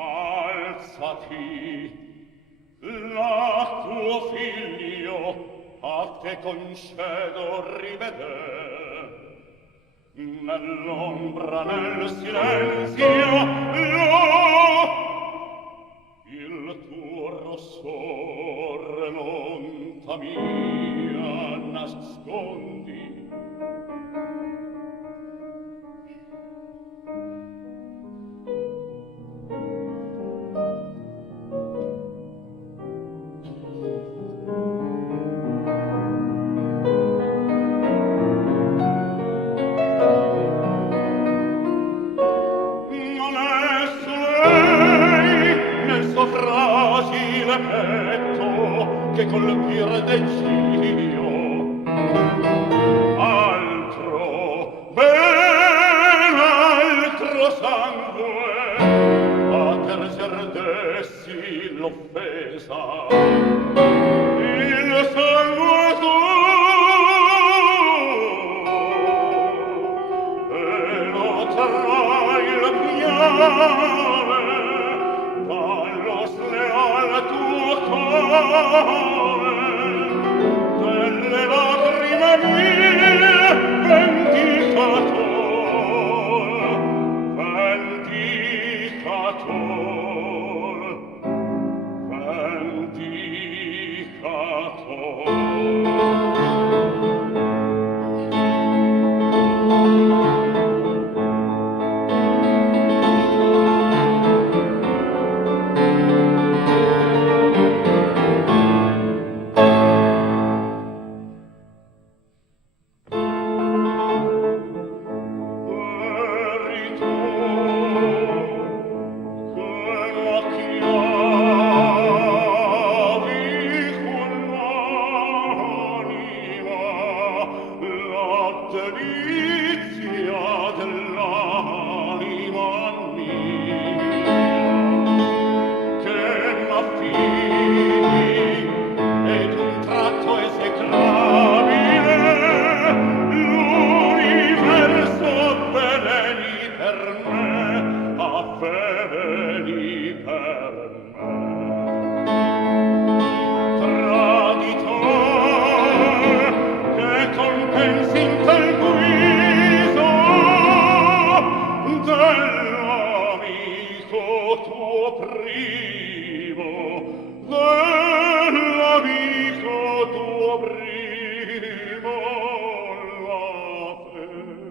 Alzati, là tuo figlio a te concedo riveder. Nell'ombra, nel silenzio, là il tuo rossor monta mia nascondi. Non è lei nel suo fragile petto che colpir decidio altro, ben altro sangue a terzer dessi l'offesa il sangue tuo e lo tra il piave dallo sleale tuo cuore delle lacrime mie vendicator delizia dell'anima mia che m'affidi ed un tratto esecrabile l'universo veleni per me avveleni per me traditor che compensi in tal guiso dell'amico tuo primo dell'amico tuo primo la fede.